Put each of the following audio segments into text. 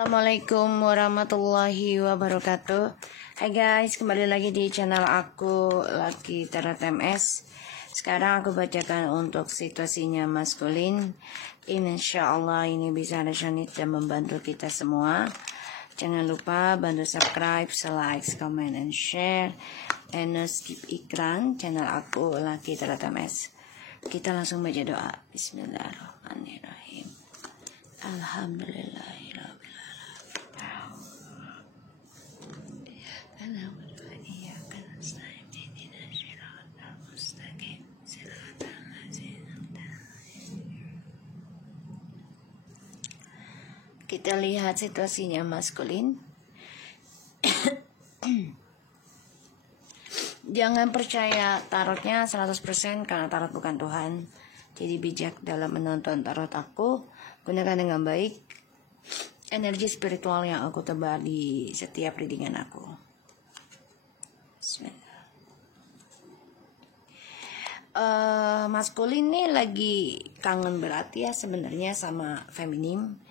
Assalamualaikum warahmatullahi wabarakatuh. Hai guys, kembali lagi di channel aku Lucky Tarot MS. Sekarang aku bacakan untuk situasinya maskulin. Insya Allah ini bisa resonate dan membantu kita semua. Jangan lupa bantu subscribe, like, comment, and share. And no skip iklan channel aku Lucky Tarot MS. Kita langsung baca doa. Bismillahirrahmanirrahim. Alhamdulillahirrahmanirrahim. Kita lihat situasinya maskulin. Jangan percaya tarotnya 100% karena tarot bukan Tuhan. Jadi bijak dalam menonton tarot aku. Gunakan dengan baik energi spiritual yang aku tebar di setiap readingan aku. Bismillah. Maskulin nih lagi kangen berat ya sebenarnya sama feminim.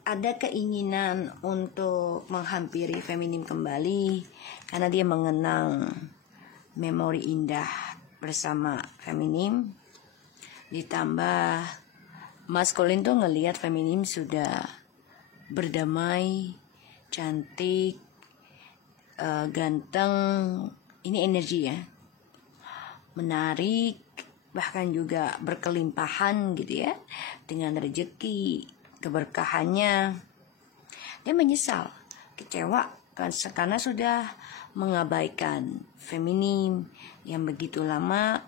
Ada keinginan untuk menghampiri feminim kembali karena dia mengenang memori indah bersama feminim. Ditambah maskulin tuh ngelihat feminim sudah berdamai, cantik, ganteng. Ini energi ya, menarik, bahkan juga berkelimpahan gitu ya, dengan rezeki, keberkahannya. Dia menyesal, kecewa karena sudah mengabaikan feminim yang begitu lama.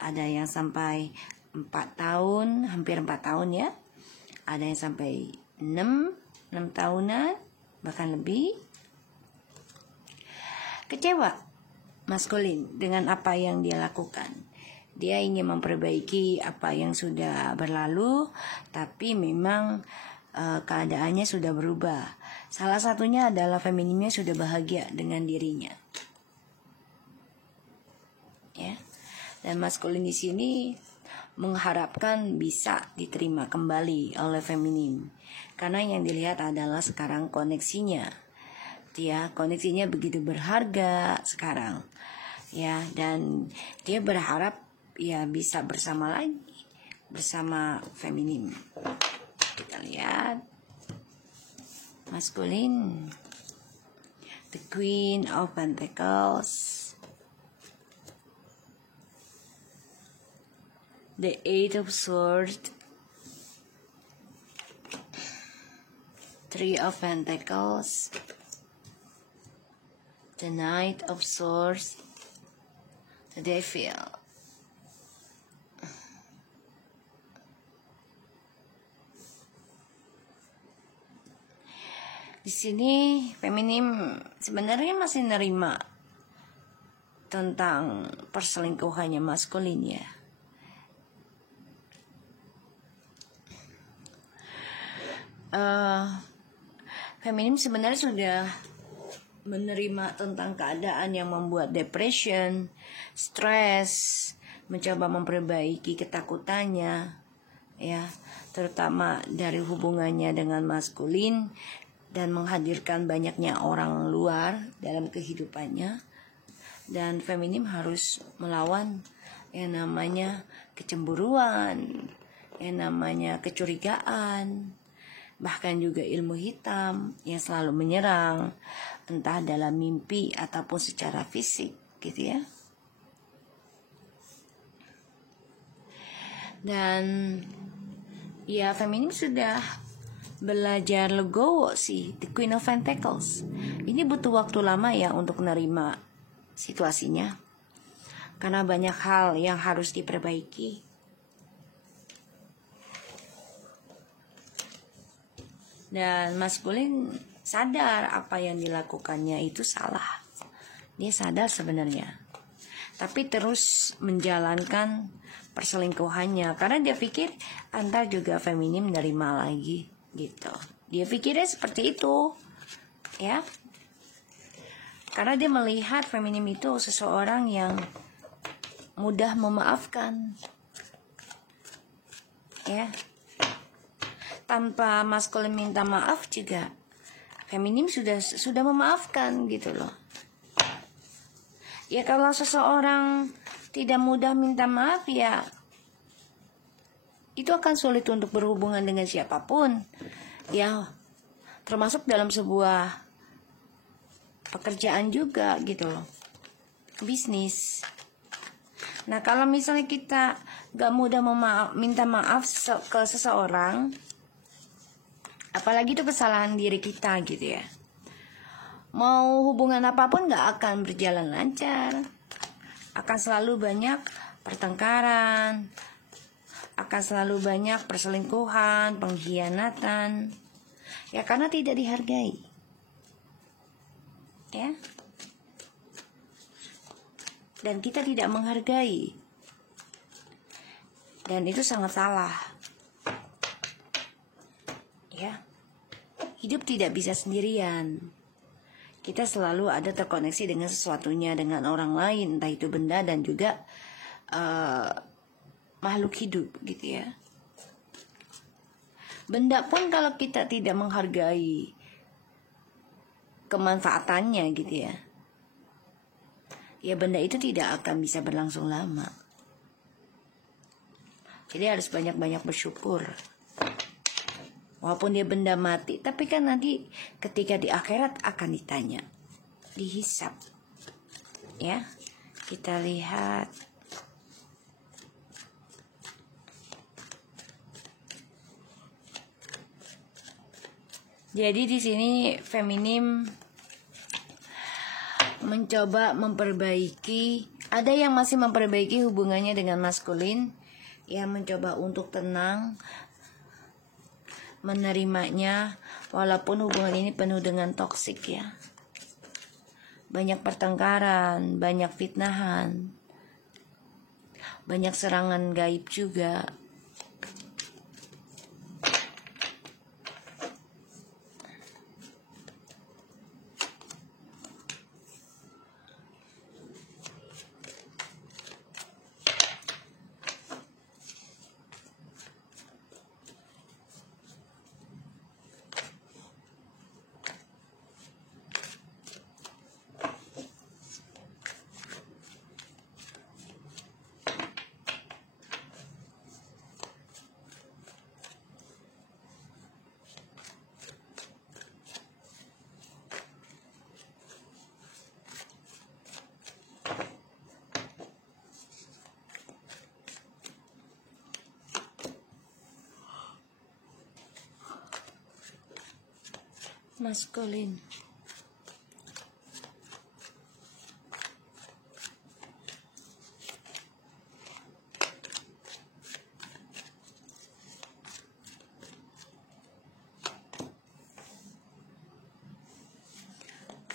Ada yang sampai 4 tahun, hampir 4 tahun ya. Ada yang sampai 6 tahunan, bahkan lebih. Kecewa maskulin dengan apa yang dia lakukan. Dia ingin memperbaiki apa yang sudah berlalu, tapi memang keadaannya sudah berubah. Salah satunya adalah feminimnya sudah bahagia dengan dirinya. Ya. Dan maskulin di sini mengharapkan bisa diterima kembali oleh feminim. Karena yang dilihat adalah sekarang koneksinya. Ya, koneksinya begitu berharga sekarang. Ya, dan dia berharap ya bisa bersama lagi bersama feminim. Kita lihat maskulin, the Queen of Pentacles, the Eight of Swords, Three of Pentacles, the Knight of Swords, the Devil. Di sini feminim sebenarnya masih nerima tentang perselingkuhannya maskulin ya. Feminim sebenarnya sudah menerima tentang keadaan yang membuat depression, stres, mencoba memperbaiki ketakutannya ya, terutama dari hubungannya dengan maskulin dan menghadirkan banyaknya orang luar dalam kehidupannya. Dan feminim harus melawan yang namanya kecemburuan, yang namanya kecurigaan, bahkan juga ilmu hitam yang selalu menyerang, entah dalam mimpi ataupun secara fisik gitu ya. Dan ya feminim sudah belajar legowo sih, the Queen of Pentacles. Ini butuh waktu lama ya untuk menerima situasinya, karena banyak hal yang harus diperbaiki. Dan maskulin sadar apa yang dilakukannya itu salah. Dia sadar sebenarnya, tapi terus menjalankan perselingkuhannya karena dia pikir antar juga feminim nerima lagi gitu. Dia pikirnya seperti itu ya, karena dia melihat feminim itu seseorang yang mudah memaafkan ya. tanpa maskulin minta maaf juga feminim sudah memaafkan gitu loh. Ya kalau seseorang tidak mudah minta maaf, ya itu akan sulit untuk berhubungan dengan siapapun. Ya termasuk dalam sebuah pekerjaan juga gitu loh, bisnis. Nah kalau misalnya kita gak mudah minta maaf ke seseorang, apalagi itu kesalahan diri kita gitu ya, mau hubungan apapun gak akan berjalan lancar. Akan selalu banyak pertengkaran, akan selalu banyak perselingkuhan, pengkhianatan. Ya karena tidak dihargai. Ya. Dan kita tidak menghargai. Dan itu sangat salah. Ya. Hidup tidak bisa sendirian. Kita selalu ada terkoneksi dengan sesuatunya, dengan orang lain, entah itu benda dan juga makhluk hidup gitu ya. Benda pun kalau kita tidak menghargai kemanfaatannya gitu ya, ya benda itu tidak akan bisa berlangsung lama. Jadi harus banyak-banyak bersyukur. Walaupun dia benda mati, tapi kan nanti ketika di akhirat akan ditanya, dihisap. Ya, kita lihat. Jadi di sini feminim mencoba memperbaiki, ada yang masih memperbaiki hubungannya dengan maskulin, yang mencoba untuk tenang, menerimanya, walaupun hubungan ini penuh dengan toksik ya. Banyak pertengkaran, banyak fitnahan, banyak serangan gaib juga. Maskulin.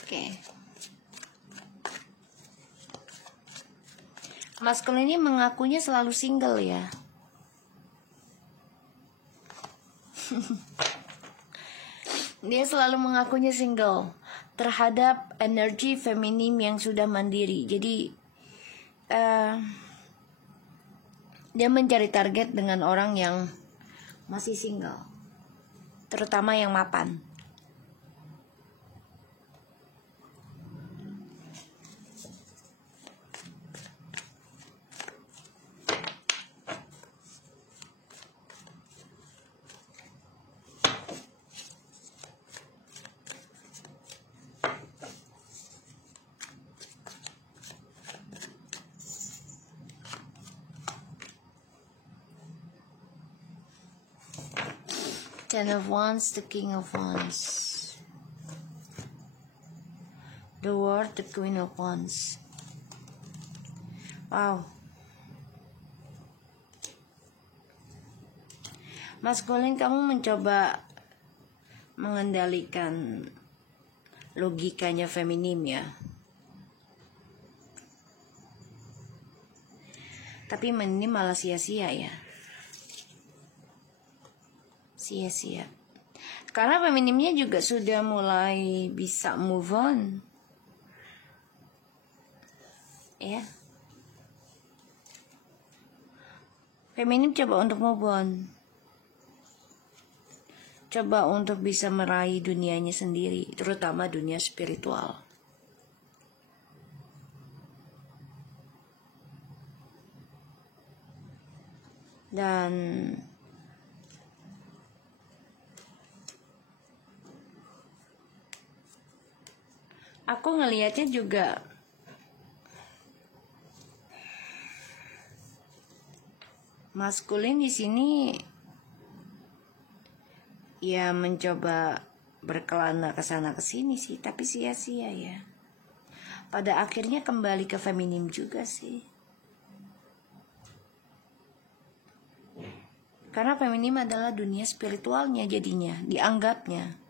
Oke. Maskulin ini mengakunya selalu single ya. Dia selalu mengakunya single terhadap energi feminim yang sudah mandiri. Jadi dia mencari target dengan orang yang masih single, terutama yang mapan. Ten of Wands, the King of Wands. The World, the Queen of Wands. Wow. Maskulin, kamu mencoba mengendalikan logikanya feminim ya. Tapi ini malah sia-sia ya. Sia-sia. Karena feminimnya juga sudah mulai bisa move on. Ya. Feminim coba untuk move on. coba untuk bisa meraih dunianya sendiri, terutama dunia spiritual. Dan aku ngelihatnya juga maskulin di sini ya mencoba berkelana ke sana ke sini sih, tapi sia-sia ya. Pada akhirnya kembali ke feminim juga sih. Karena feminim adalah dunia spiritualnya jadinya, dianggapnya.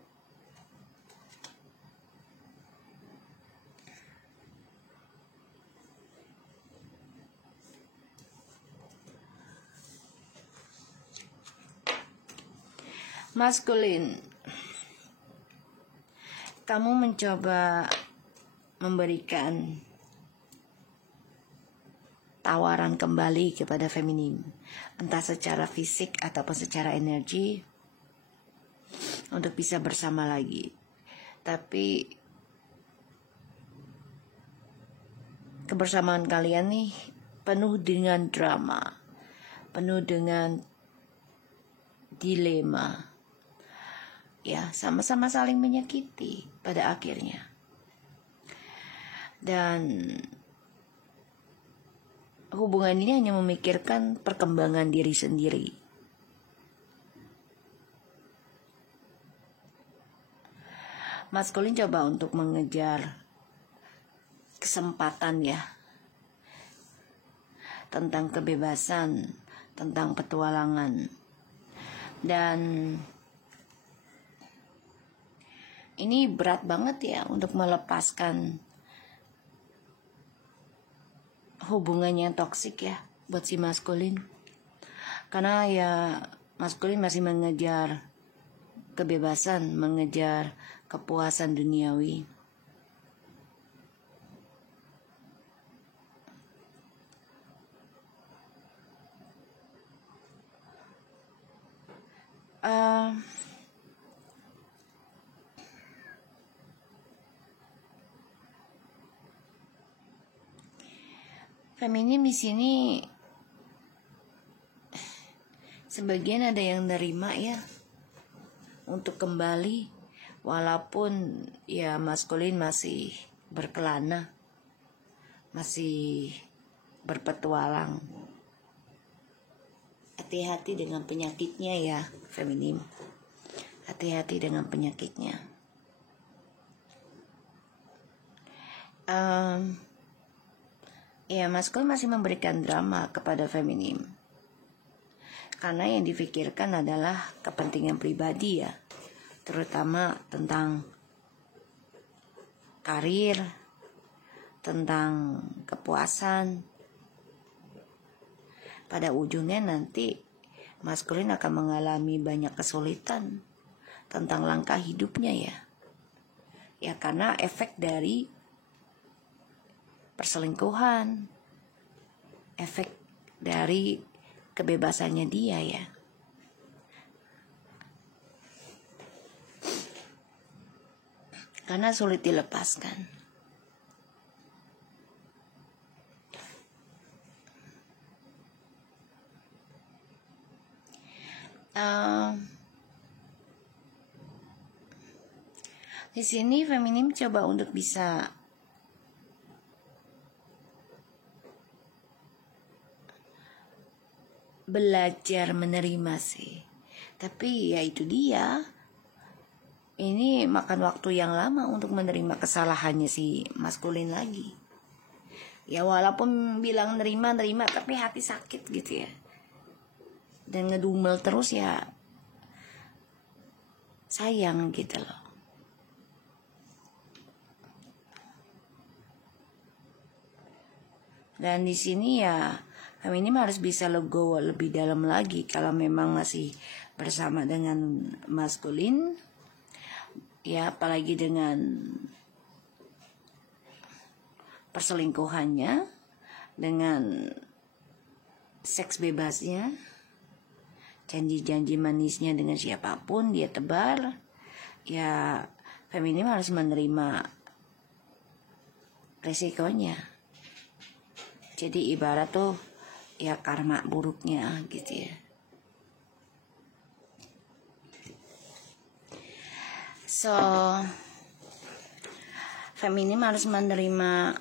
Maskulin, kamu mencoba memberikan tawaran kembali kepada feminim, entah secara fisik ataupun secara energi, untuk bisa bersama lagi. Tapi kebersamaan kalian nih penuh dengan drama, penuh dengan dilema. Ya, sama-sama saling menyakiti pada akhirnya. Dan hubungan ini hanya memikirkan perkembangan diri sendiri. Maskulin coba untuk mengejar kesempatan ya, tentang kebebasan, tentang petualangan. Dan ini berat banget ya untuk melepaskan hubungannya yang toksik ya buat si maskulin. Karena ya maskulin masih mengejar kebebasan, mengejar kepuasan duniawi. Feminim di sini sebagian ada yang nerima ya untuk kembali, walaupun ya maskulin masih berkelana, masih berpetualang. Hati-hati dengan penyakitnya ya feminim, hati-hati dengan penyakitnya. Ya, maskulin masih memberikan drama kepada feminim. Karena yang difikirkan adalah kepentingan pribadi ya. Terutama tentang karir, tentang kepuasan. Pada ujungnya nanti maskulin akan mengalami banyak kesulitan tentang langkah hidupnya ya. Ya karena efek dari perselingkuhan, efek dari kebebasannya dia ya. Karena sulit dilepaskan. Di sini feminim coba untuk bisa belajar menerima sih. Tapi ya itu dia. Ini makan waktu yang lama untuk menerima kesalahannya si maskulin lagi. Ya walaupun bilang nerima tapi hati sakit gitu ya. Dan ngedumel terus ya sayang gitu loh. Dan di sini ya kami ini harus bisa legowo lebih dalam lagi kalau memang masih bersama dengan maskulin. Ya apalagi dengan perselingkuhannya, dengan seks bebasnya. janji-janji manisnya dengan siapapun dia tebar, ya feminim harus menerima resikonya. Jadi ibarat tuh ya karma buruknya gitu ya. So feminim harus menerima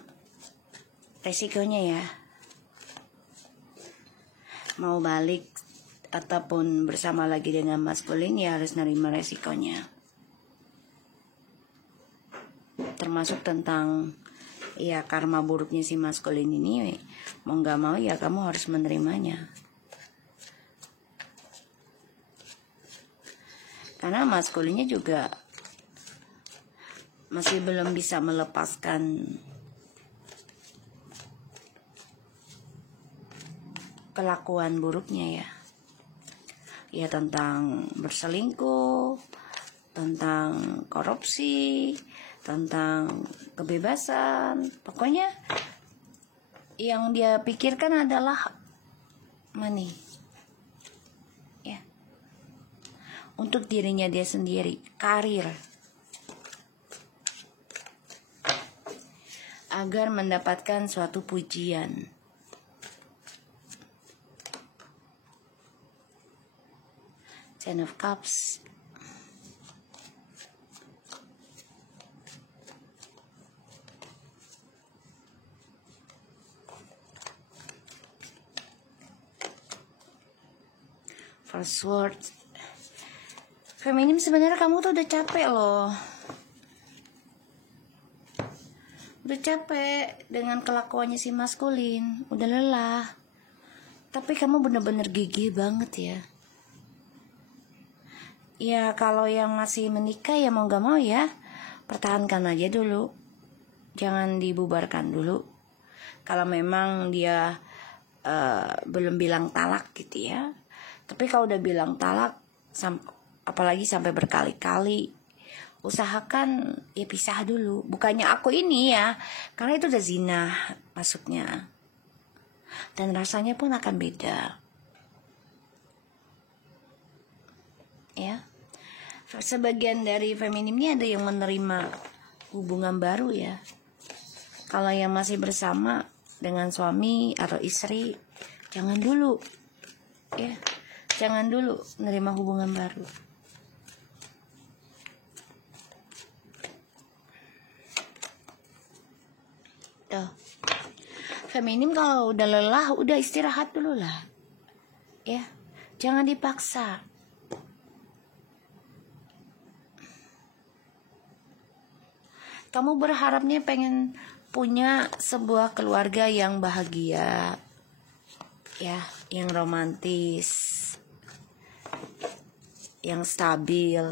resikonya ya. Mau balik ataupun bersama lagi dengan maskulin ya harus nerima resikonya. Termasuk tentang ya karma buruknya si maskulin ini, mau gak mau ya kamu harus menerimanya. Karena maskulinnya juga masih belum bisa melepaskan kelakuan buruknya ya. Ya tentang berselingkuh, tentang korupsi, tentang kebebasan. Pokoknya yang dia pikirkan adalah money. Ya. Untuk dirinya dia sendiri, karir. Agar mendapatkan suatu pujian. Ten of Cups. First word. Feminim sebenarnya kamu tuh udah capek loh. Udah capek dengan kelakuannya si maskulin. Udah lelah. Tapi kamu bener-bener gigih banget ya. Ya kalau yang masih menikah ya mau gak mau ya pertahankan aja dulu. Jangan dibubarkan dulu. Kalau memang dia belum bilang talak gitu ya. Tapi kalau udah bilang talak, apalagi sampai berkali-kali, usahakan ya pisah dulu. Bukannya aku ini ya, karena itu udah zina masuknya. Dan rasanya pun akan beda. Ya, sebagian dari feminim ini ada yang menerima hubungan baru ya. Kalau yang masih bersama dengan suami atau istri, jangan dulu ya, jangan dulu menerima hubungan baru. Tuh, feminim kalau udah lelah, udah istirahat dulu lah ya, jangan dipaksa. Kamu berharapnya pengen punya sebuah keluarga yang bahagia, ya, yang romantis, yang stabil.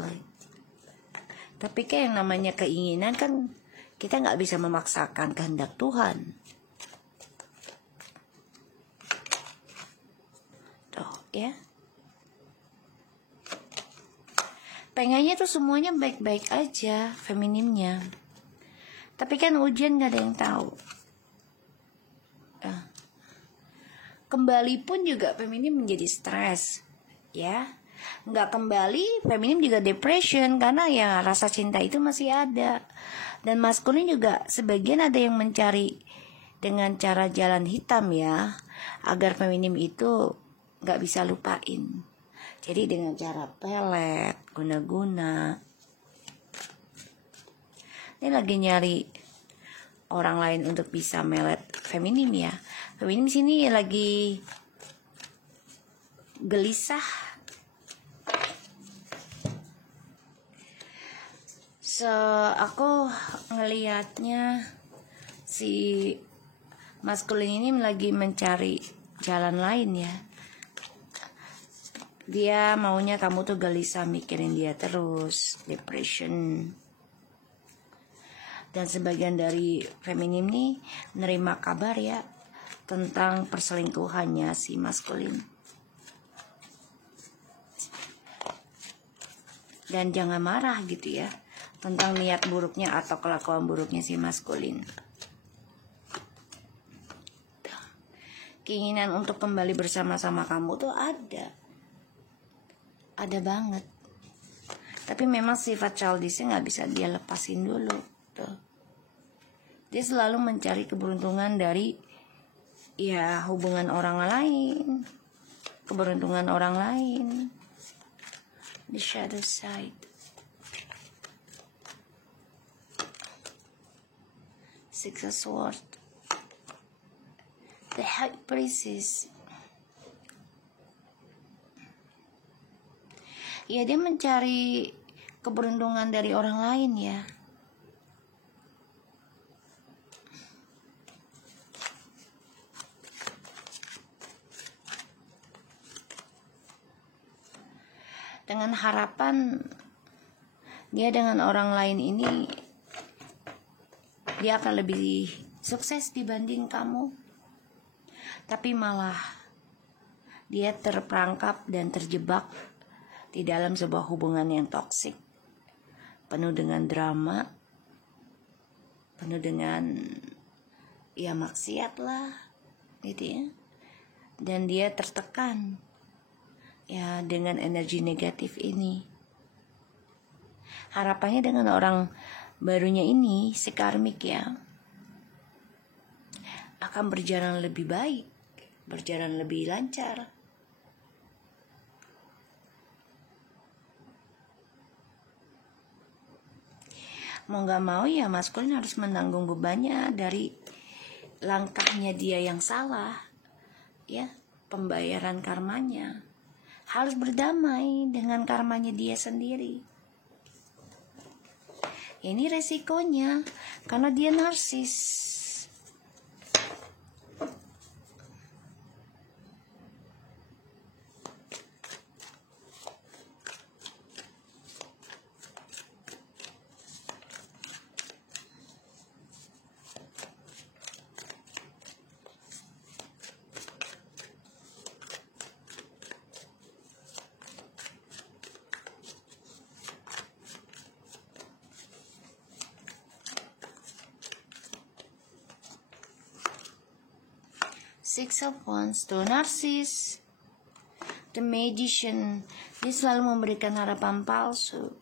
Tapi kayak yang namanya keinginan kan kita nggak bisa memaksakan kehendak Tuhan. Tuh, ya. Pengennya tuh semuanya baik-baik aja, feminimnya. Tapi kan ujian gak ada yang tahu. Kembali pun juga feminim menjadi stres, ya. Nggak kembali, feminim juga depression karena ya rasa cinta itu masih ada. Dan maskulin juga sebagian ada yang mencari dengan cara jalan hitam ya, agar feminim itu nggak bisa lupain. Jadi dengan cara pelet, guna-guna. Ini lagi nyari orang lain untuk bisa melet feminim ya. Feminim sini lagi gelisah. So aku ngelihatnya si maskulin ini lagi mencari jalan lain ya. Dia maunya kamu tuh gelisah mikirin dia terus, depression. Dan sebagian dari feminim nih menerima kabar ya tentang perselingkuhannya si maskulin. Dan jangan marah gitu ya tentang niat buruknya atau kelakuan buruknya si maskulin. Keinginan untuk kembali bersama-sama kamu tuh ada. ada banget. Tapi memang sifat childishnya nggak bisa dia lepasin dulu. Tuh. Dia selalu mencari keberuntungan dari ya hubungan orang lain, keberuntungan orang lain. The shadow side. Six of Swords. The High Priestess. Ya dia mencari keberuntungan dari orang lain ya. Dengan harapan dia dengan orang lain ini dia akan lebih sukses dibanding kamu. Tapi malah dia terperangkap dan terjebak di dalam sebuah hubungan yang toksik, penuh dengan drama, penuh dengan ya maksiat lah gitu ya. Dan dia tertekan ya dengan energi negatif ini. Harapannya dengan orang barunya ini, si karmik ya, akan berjalan lebih baik, berjalan lebih lancar. Mau gak mau ya maskulin harus menanggung bebannya dari langkahnya dia yang salah, ya, pembayaran karmanya. Harus berdamai dengan karmanya dia sendiri. Ini resikonya karena dia narsis. Six of Wands, tuh narsis, the magician, dia selalu memberikan harapan palsu.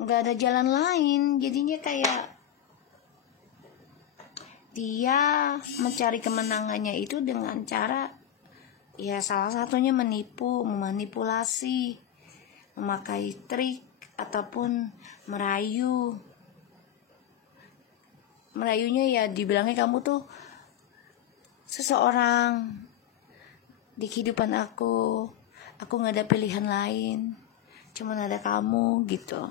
Nggak ada jalan lain, jadinya kayak dia mencari kemenangannya itu dengan cara ya salah satunya menipu, memanipulasi, memakai trik ataupun merayu. Merayunya ya dibilangnya kamu tuh seseorang di kehidupan aku gak ada pilihan lain, cuman ada kamu gitu.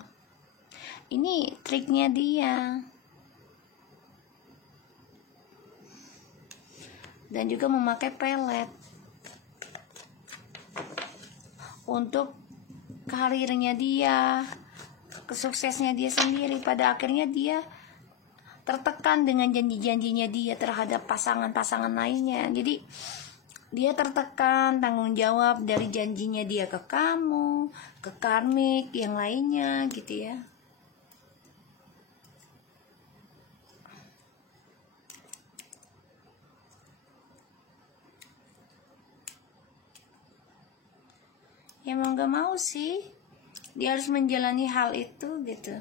Ini triknya dia. Dan juga memakai pelet untuk karirnya dia, kesuksesnya dia sendiri. Pada akhirnya dia tertekan dengan janji-janjinya dia terhadap pasangan-pasangan lainnya. Jadi dia tertekan tanggung jawab dari janjinya dia ke kamu, ke karmik yang lainnya gitu ya. Ya mau gak mau sih dia harus menjalani hal itu gitu.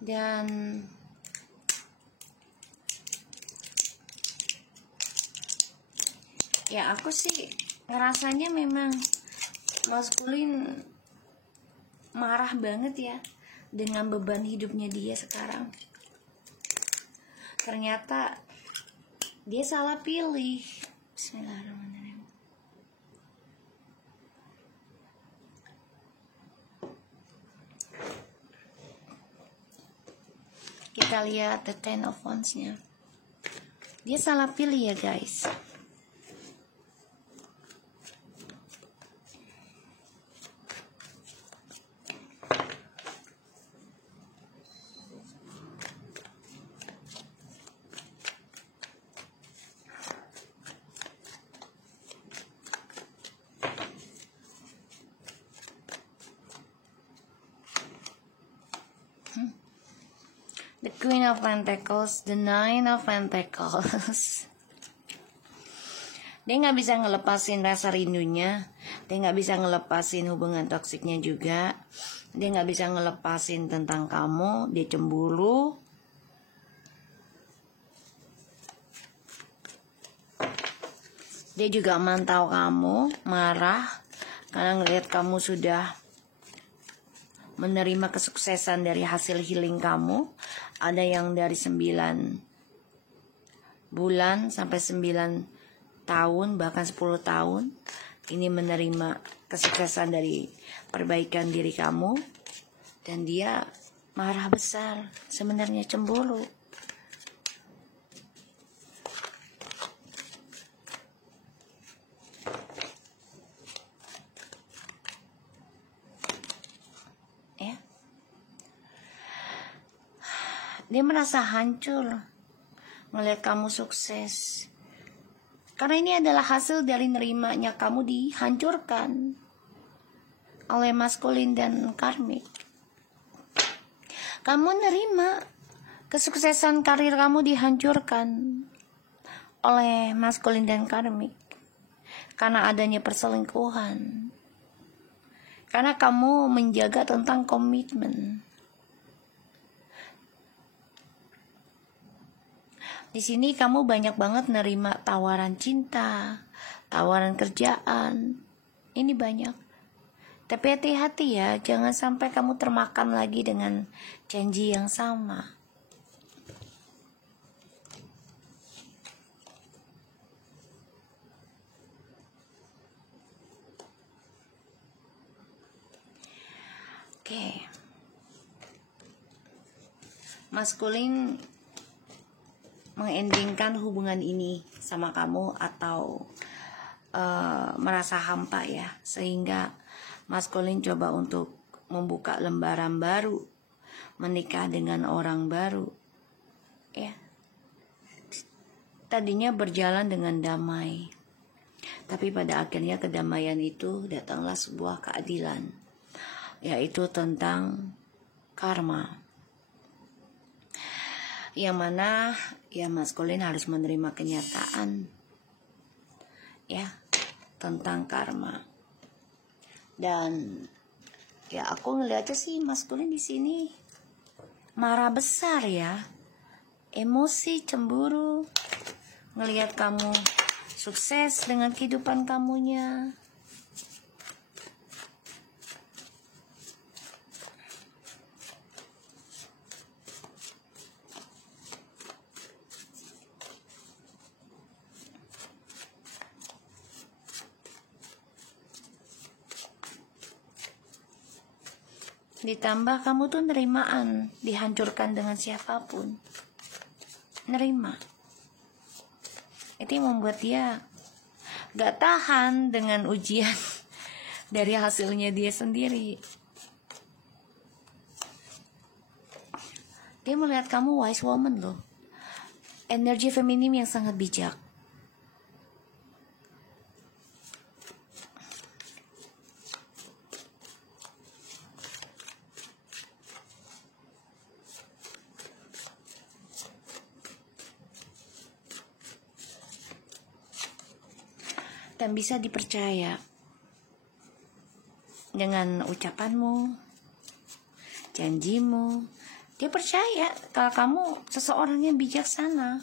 Dan ya aku sih ngerasanya memang maskulin marah banget ya dengan beban hidupnya dia sekarang. Ternyata dia salah pilih. Bismillahirrahmanirrahim. Kita lihat the Ten of Wands-nya. Dia salah pilih ya guys. The Queen of Pentacles, the Nine of Pentacles. Dia nggak bisa ngelepasin rasa rindunya, dia nggak bisa ngelepasin hubungan toksiknya juga, dia nggak bisa ngelepasin tentang kamu, dia cemburu. Dia juga mantau kamu, marah karena ngelihat kamu sudah menerima kesuksesan dari hasil healing kamu. Ada yang dari 9 bulan sampai 9 tahun, bahkan 10 tahun ini menerima kesuksesan dari perbaikan diri kamu. Dan dia marah besar, sebenarnya cemburu. Ya, dia merasa hancur melihat kamu sukses. Karena ini adalah hasil dari nerimanya kamu dihancurkan oleh maskulin dan karmik. Kamu nerima kesuksesan karir kamu dihancurkan oleh maskulin dan karmik karena adanya perselingkuhan. Karena kamu menjaga tentang komitmen. Di sini kamu banyak banget nerima tawaran cinta, tawaran kerjaan. Ini banyak. Tapi hati-hati ya, jangan sampai kamu termakan lagi dengan janji yang sama. Oke. Maskulin mengendingkan hubungan ini sama kamu atau merasa hampa ya, sehingga maskulin coba untuk membuka lembaran baru, menikah dengan orang baru ya. Tadinya berjalan dengan damai, tapi pada akhirnya kedamaian itu datanglah sebuah keadilan, yaitu tentang karma, yang mana ya maskulin harus menerima kenyataan ya tentang karma. Dan ya aku ngeliatnya sih maskulin di sini marah besar ya, emosi, cemburu ngelihat kamu sukses dengan kehidupan kamunya. Ditambah kamu tuh nerimaan dihancurkan dengan siapapun. Nerima. Itu yang membuat dia gak tahan dengan ujian dari hasilnya dia sendiri. Dia melihat kamu wise woman loh. Energi feminim yang sangat bijak. Dan bisa dipercaya dengan ucapanmu, janjimu. Dia percaya kalau kamu seseorang yang bijaksana,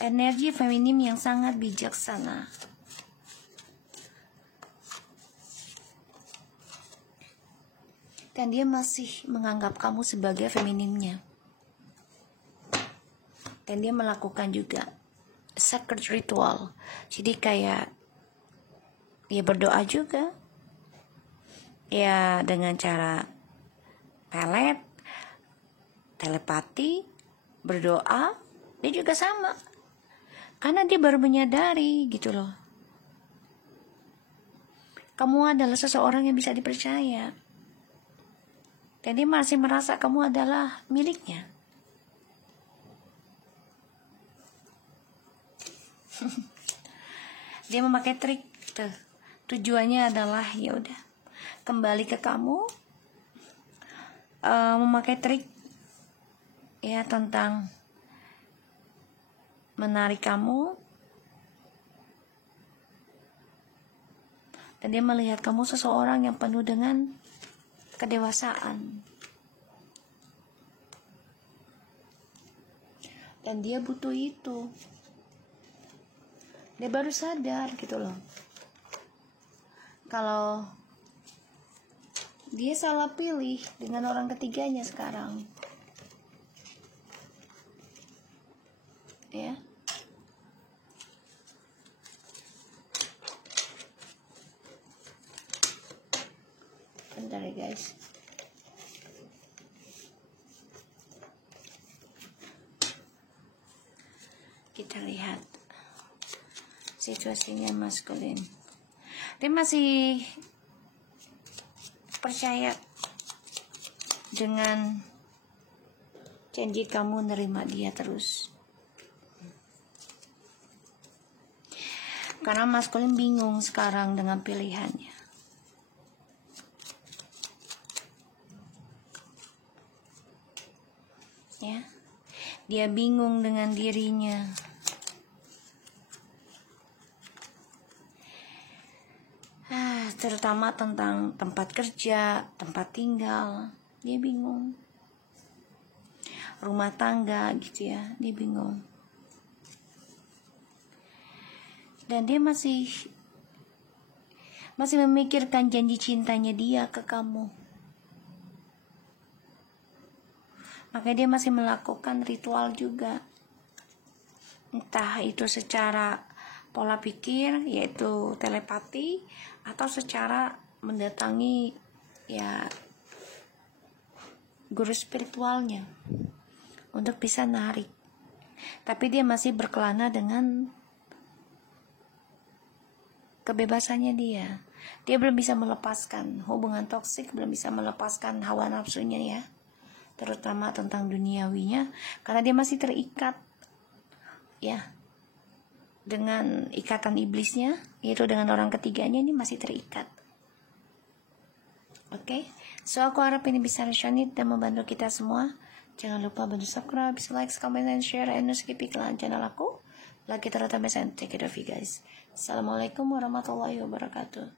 energi feminim yang sangat bijaksana. Dan dia masih menganggap kamu sebagai feminimnya. Dan dia melakukan juga sacred ritual. Jadi kayak dia berdoa juga ya, dengan cara pelet, telepati, berdoa. Dia juga sama, karena dia baru menyadari gitu loh, kamu adalah seseorang yang bisa dipercaya. Dan dia masih merasa kamu adalah miliknya. Dia memakai trik tuh. Tujuannya adalah ya udah kembali ke kamu, memakai trik ya tentang menarik kamu, dan dia melihat kamu seseorang yang penuh dengan kedewasaan, dan dia butuh itu. Dia baru sadar gitu loh, kalau dia salah pilih dengan orang ketiganya sekarang, ya. Bentar ya guys. Kita lihat situasinya maskulin. Dia masih percaya dengan janji kamu nerima dia terus. Karena maskulin bingung sekarang dengan pilihannya. Ya, dia bingung dengan dirinya. Terutama tentang tempat kerja, tempat tinggal, dia bingung. Rumah tangga gitu ya, dia bingung. Dan dia masih memikirkan janji cintanya dia ke kamu. Makanya dia masih melakukan ritual juga. Entah itu secara pola pikir, yaitu telepati, atau secara mendatangi ya guru spiritualnya untuk bisa narik. Tapi dia masih berkelana dengan kebebasannya dia. Dia belum bisa melepaskan hubungan toksik, belum bisa melepaskan hawa nafsunya ya, terutama tentang duniawinya, karena dia masih terikat ya dengan ikatan iblisnya, yaitu dengan orang ketiganya. Ini masih terikat. Oke, so aku harap ini bisa resonate dan membantu kita semua. Jangan lupa bantu subscribe, like, comment, and share, and skip iklan channel aku. Lagi terus sampai take it off you guys. Assalamualaikum warahmatullahi wabarakatuh.